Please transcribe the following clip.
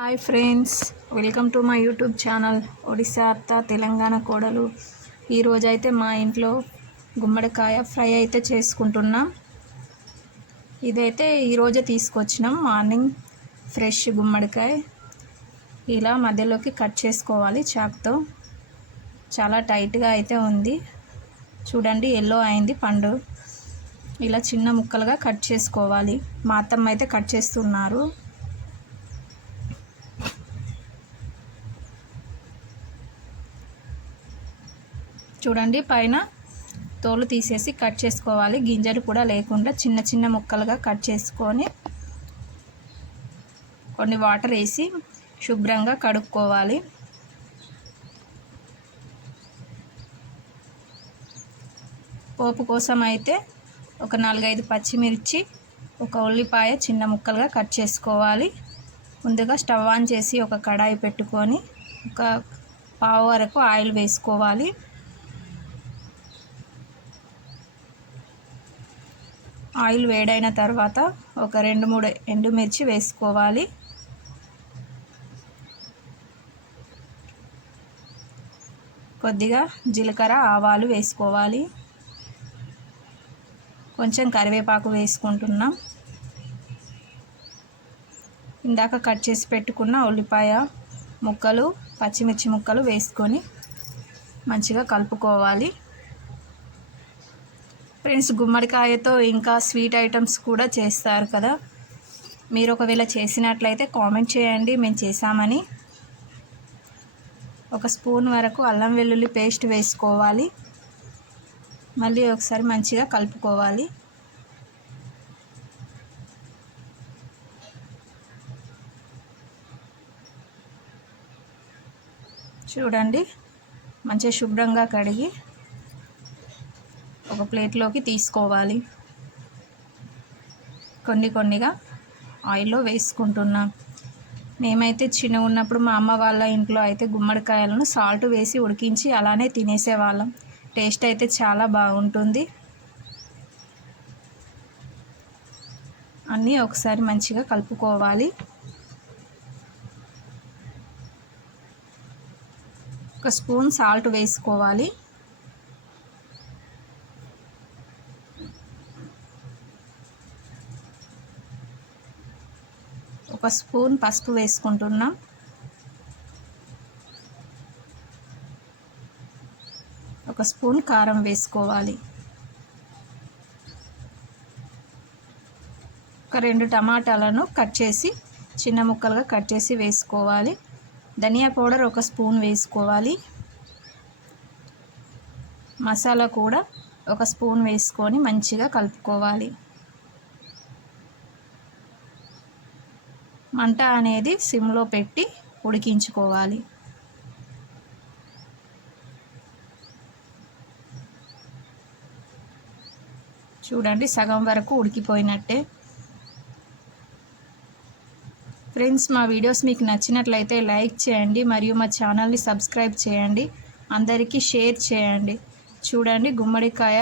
Hi friends, welcome to my YouTube channel Odisha అత్త తెలంగాణ కోడలు. ఈరోజైతే మా ఇంట్లో గుమ్మడికాయ ఫ్రై అయితే చేసుకుంటున్నాం. ఇదైతే ఈరోజే తీసుకొచ్చినాం. మార్నింగ్ ఫ్రెష్ గుమ్మడికాయ ఇలా మధ్యలోకి కట్ చేసుకోవాలి చాకుతో. చాలా టైట్గా అయితే ఉంది చూడండి, ఎల్లో అయింది పండు. ఇలా చిన్న ముక్కలుగా కట్ చేసుకోవాలి. మా అత్తమ్మ అయితే కట్ చేస్తున్నారు. చూడండి, పైన తోలు తీసేసి కట్ చేసుకోవాలి. గింజలు కూడా లేకుండా చిన్న చిన్న ముక్కలుగా కట్ చేసుకొని కొన్ని వాటర్ వేసి శుభ్రంగా కడుక్కోవాలి. పోపు కోసం అయితే ఒక 4-5 పచ్చిమిర్చి, ఒక ఉల్లిపాయ చిన్న ముక్కలుగా కట్ చేసుకోవాలి. ముందుగా స్టవ్ ఆన్ చేసి ఒక కడాయి పెట్టుకొని ఒక పావు వరకు ఆయిల్ వేసుకోవాలి. ఆయిల్ వేడైన తర్వాత ఒక 2-3 ఎండుమిర్చి వేసుకోవాలి. కొద్దిగా జీలకర్ర, ఆవాలు వేసుకోవాలి. కొంచెం కరివేపాకు వేసుకుంటున్నాం. ఇందాక కట్ చేసి పెట్టుకున్న ఉల్లిపాయ ముక్కలు, పచ్చిమిర్చి ముక్కలు వేసుకొని మంచిగా కలుపుకోవాలి. ఫ్రెండ్స్, గుమ్మడికాయతో ఇంకా స్వీట్ ఐటమ్స్ కూడా చేస్తారు కదా. మీరు ఒకవేళ చేసినట్లయితే కామెంట్ చేయండి, మేము చేసామని. ఒక స్పూన్ వరకు అల్లం వెల్లుల్లి పేస్ట్ వేసుకోవాలి. మళ్ళీ ఒకసారి మంచిగా కలుపుకోవాలి. చూడండి, మంచిగా శుభ్రంగా కడిగి ఒక ప్లేట్లోకి తీసుకోవాలి. కొన్నిగా ఆయిల్లో వేసుకుంటున్నాం. మేమైతే చిన్నగా ఉన్నప్పుడు మా అమ్మ వాళ్ళ ఇంట్లో అయితే గుమ్మడికాయలను సాల్ట్ వేసి ఉడికించి అలానే తినేసేవాళ్ళం. టేస్ట్ అయితే చాలా బాగుంటుంది. అన్నీ ఒకసారి మంచిగా కలుపుకోవాలి. ఒక స్పూన్ సాల్ట్ వేసుకోవాలి. ఒక స్పూన్ పసుపు వేసుకుంటున్నాం. ఒక స్పూన్ కారం వేసుకోవాలి. ఒక 2 టమాటాలను కట్ చేసి చిన్న ముక్కలుగా కట్ చేసి వేసుకోవాలి. ధనియా పౌడర్ ఒక స్పూన్ వేసుకోవాలి. మసాలా కూడా ఒక స్పూన్ వేసుకొని మంచిగా కలుపుకోవాలి. మంట అనేది సిమ్లో పెట్టి ఉడికించుకోవాలి. చూడండి, సగం వరకు ఉడికిపోయినట్టే. ఫ్రెండ్స్, మా వీడియోస్ మీకు నచ్చినట్లయితే లైక్ చేయండి మరియు మా ఛానల్ని సబ్స్క్రైబ్ చేయండి. అందరికీ షేర్ చేయండి. చూడండి, గుమ్మడికాయ